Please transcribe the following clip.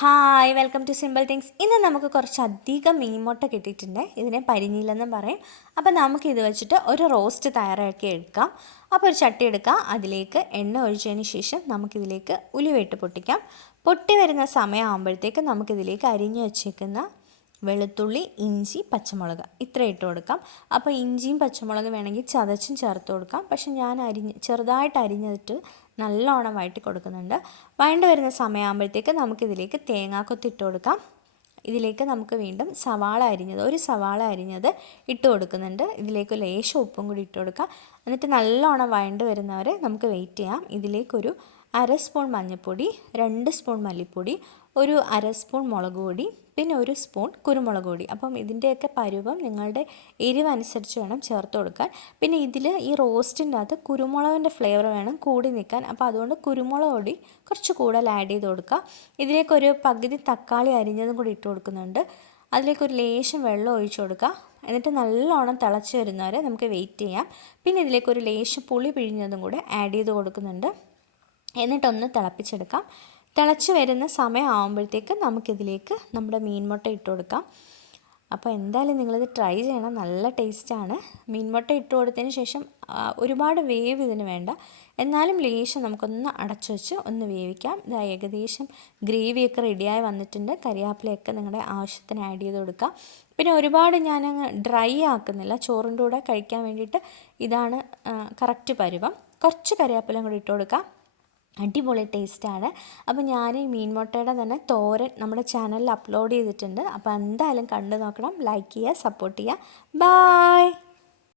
Hi welcome to simple things. ഇന്ന് നമുക്ക് കുറച്ചധികം മീൻ മുട്ട കിട്ടിയിട്ടുണ്ട്. ഇതിനെ പരിഞ്ഞില്ലെന്നും പറയും. അപ്പോൾ നമുക്കിത് വെച്ചിട്ട് ഒരു റോസ്റ്റ് തയ്യാറാക്കി എടുക്കാം. അപ്പോൾ ഒരു ചട്ടി എടുക്കാം, അതിലേക്ക് എണ്ണ ഒഴിച്ചതിന് ശേഷം നമുക്കിതിലേക്ക് ഉലുവയിട്ട് പൊട്ടിക്കാം. പൊട്ടി വരുന്ന സമയമാകുമ്പോഴത്തേക്ക് നമുക്കിതിലേക്ക് അരിഞ്ഞു വെച്ചേക്കുന്ന വെളുത്തുള്ളി, ഇഞ്ചി, പച്ചമുളക് ഇത്ര ഇട്ട് കൊടുക്കാം. അപ്പോൾ ഇഞ്ചിയും പച്ചമുളക് വേണമെങ്കിൽ ചതച്ചും ചേർത്ത് കൊടുക്കാം. പക്ഷെ ഞാൻ ചെറുതായിട്ട് അരിഞ്ഞിട്ട് നല്ലോണം വഴറ്റി കൊടുക്കുന്നുണ്ട്. വഴണ്ട് വരുന്ന സമയമാകുമ്പോഴത്തേക്ക് നമുക്കിതിലേക്ക് തേങ്ങാക്കൊത്ത് ഇട്ട് കൊടുക്കാം. ഇതിലേക്ക് നമുക്ക് വീണ്ടും ഒരു സവാള അരിഞ്ഞത് ഇട്ട് കൊടുക്കുന്നുണ്ട്. ഇതിലേക്ക് ലേശം ഉപ്പും കൂടി ഇട്ട് കൊടുക്കാം. എന്നിട്ട് നല്ലോണം വഴണ്ട് വരുന്നവരെ നമുക്ക് വെയിറ്റ് ചെയ്യാം. ഇതിലേക്കൊരു 1/2 സ്പൂൺ മഞ്ഞൾപ്പൊടി, 2 സ്പൂൺ മല്ലിപ്പൊടി, ഒരു 1/2 സ്പൂൺ മുളക് പൊടി, പിന്നെ 1 സ്പൂൺ കുരുമുളക് പൊടി. അപ്പം ഇതിൻ്റെയൊക്കെ പരുവം നിങ്ങളുടെ എരിവനുസരിച്ച് വേണം ചേർത്ത് കൊടുക്കാൻ. പിന്നെ ഇതിൽ ഈ റോസ്റ്റിൻ്റെ അകത്ത് കുരുമുളകിൻ്റെ ഫ്ലേവർ വേണം കൂടി നിൽക്കാൻ. അപ്പോൾ അതുകൊണ്ട് കുരുമുളക് പൊടി കുറച്ച് കൂടുതൽ ആഡ് ചെയ്ത് കൊടുക്കുക. ഇതിലേക്കൊരു പകുതി തക്കാളി അരിഞ്ഞതും കൂടി ഇട്ട് കൊടുക്കുന്നുണ്ട്. അതിലേക്കൊരു ലേശം വെള്ളം ഒഴിച്ച് കൊടുക്കുക. എന്നിട്ട് നല്ലോണം തിളച്ച് വരുന്നവരെ നമുക്ക് വെയിറ്റ് ചെയ്യാം. പിന്നെ ഇതിലേക്കൊരു ലേശം പുളി പിഴിഞ്ഞതും കൂടെ ആഡ് ചെയ്ത് കൊടുക്കുന്നുണ്ട്. എന്നിട്ടൊന്ന് തിളപ്പിച്ചെടുക്കാം. തിളച്ച് വരുന്ന സമയമാകുമ്പോഴത്തേക്ക് നമുക്കിതിലേക്ക് നമ്മുടെ മീൻ മുട്ട ഇട്ട് കൊടുക്കാം. അപ്പോൾ എന്തായാലും നിങ്ങളിത് ട്രൈ ചെയ്യണം, നല്ല ടേസ്റ്റാണ്. മീൻ മുട്ട ഇട്ട് കൊടുത്തതിന് ശേഷം ഒരുപാട് വേവ് ഇതിന് വേണ്ട, എന്നാലും ലേശം നമുക്കൊന്ന് അടച്ചു വെച്ച് ഒന്ന് വേവിക്കാം. ഇത് ഏകദേശം ഗ്രേവിയൊക്കെ റെഡിയായി വന്നിട്ടുണ്ട്. കരിവേപ്പിലയൊക്കെ നിങ്ങളുടെ ആവശ്യത്തിന് ആഡ് ചെയ്ത് കൊടുക്കാം. പിന്നെ ഒരുപാട് ഞാനങ്ങ് ഡ്രൈ ആക്കുന്നില്ല, ചോറിൻ്റെ കൂടെ കഴിക്കാൻ വേണ്ടിയിട്ട് ഇതാണ് കറക്റ്റ് പരുവം. കുറച്ച് കരിവേപ്പിലയും കൂടി ഇട്ട് കൊടുക്കാം. അടിപൊളി ടേസ്റ്റാണ്. അപ്പോൾ ഞാൻ ഈ മീൻ മുട്ടയുടെ തന്നെ തോരൻ നമ്മുടെ ചാനലിൽ അപ്ലോഡ് ചെയ്തിട്ടുണ്ട്. അപ്പോൾ എന്തായാലും കണ്ടു നോക്കണം, ലൈക്ക് ചെയ്യുക, സപ്പോർട്ട് ചെയ്യുക. ബായ്.